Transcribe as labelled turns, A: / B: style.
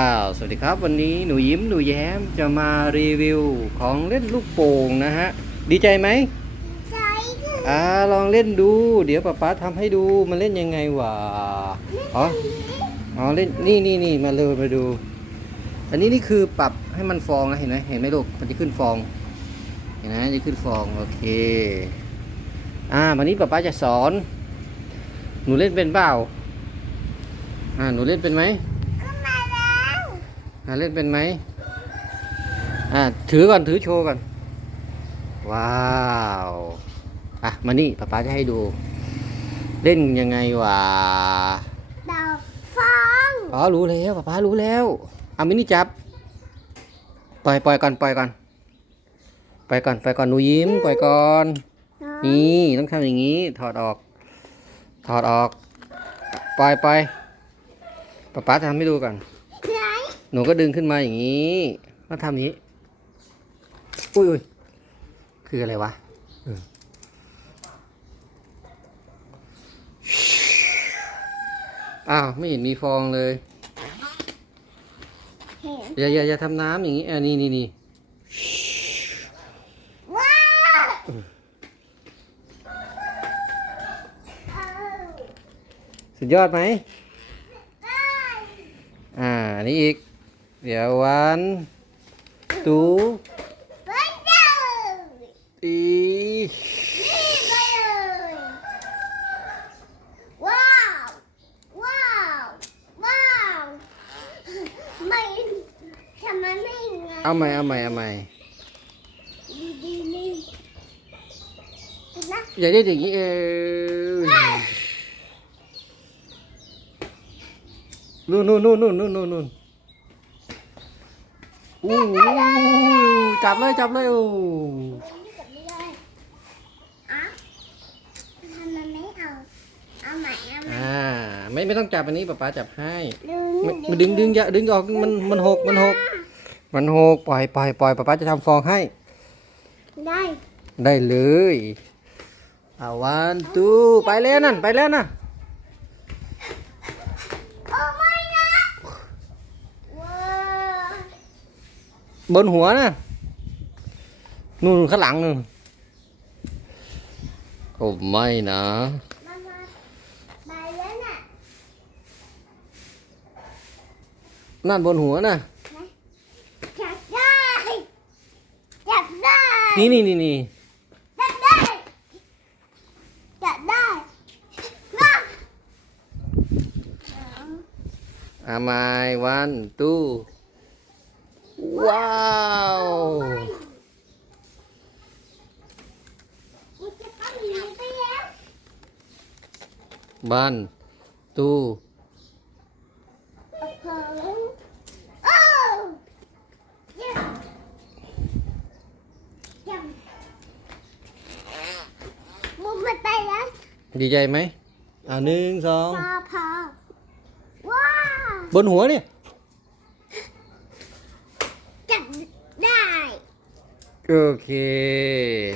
A: อ้าวสวัสดีครับวันนี้หนูยิ้มหนูแย้มจะมารีวิวของเล่นลูกโป่งนะฮะ ดีใจไหม
B: ใจคือ
A: อ่าลองเล่นดู เดี๋ยวป๊าป๊าทำให้ดูมันเล่นยังไงวะอ๋ออ๋อเล่นนี่นี่นี่มาเลยมาดู อันนี้นี่คือปรับให้มันฟองนะเห็นไหมเห็นไหมลูกมันจะขึ้นฟอง เห็นไหมจะขึ้นฟองโอเคอ่าวันนี้ป๊าป๊าจะสอน หนูเล่นเป็นเปล่าอ่าหนูเล่นเป็นไหม
B: ก็มาแล้ว
A: อ่าเล่นเป็นไหมอ่าถือก่อนถือโชว์ก่อน ว้าวอะมานี่ป๊าป๊าจะให้ดู เล่นยังไงวะ
B: ดาวฟอง
A: อ๋อรู้แล้วป๊าป๊ารู้แล้วเอามินี่จับ ปล่อยปล่อยก่อนปล่อยก่อนปล่อยก่อนปล่อยก่อนหนูยิ้มปล่อยก่อนนี่ต้องทำอย่างนี้ ถอดออก ถอดออก ปล่อยปล่อยป๊าป๊าจะทำให้ดูก่อน
B: ไหนู
A: ก็ดึงขึ้นมาอย่างนี้แล้วทำอย่านี้ อุ้ยอุ้ยคืออะไรวะอ้าว ไม่เห็นมีฟองเลยอย่าอย่าอย่าทำน้ำอย่างนี้อ่านี่นี่นี่สุดยอดไหมอ่า นี่อีก Yeah, one, two, three. Wow, wow, wow.
B: Mày, sao mày mày? Ông
A: mày,
B: ông mày, ông mày. Vậy đi thì ờ. Luôn no no no no no no วไม่ทำไมไม่ไง
A: เอาใหม่เอาใหม่เอาใหม่
B: ดีดีนี่นะ
A: อย่าได้อย่างนี้เออนู่นนู่นนู่นนู่นนู่นนู่นนู่นอู้จับเลยจับเลยโอ้
B: นี่กับนี่เลยอะทำไมไม่เอาเอาใหม่เอาใหม่
A: อ่าไม่ไม่ต้องจับอันนี้ป๊าป๊าจับให้
B: ดึง
A: ไม่ไม่ดึงดึงอย่าดึงออกมันมันหกมันหกมันหกปล่อยปล่อยปล่อยป๊าป๊าจะทำฟองให้
B: ได้
A: ได้เลยอาวันตูไปแล้วนั่นไปแล้วนะ บนหัวนะนู่นข้างหลังนู่นโอ้ไม่นะ
B: มามาไปแล้วน่ะ
A: นั่นบนหัวนะ
B: จับได้จับได้
A: นี่นี่นี่นี่
B: จับได้จับได้มา
A: อาไมวันตู Wow. One, two. Đi dây mấy? À
B: nương xong. Bốn húa
A: đi. 오케이.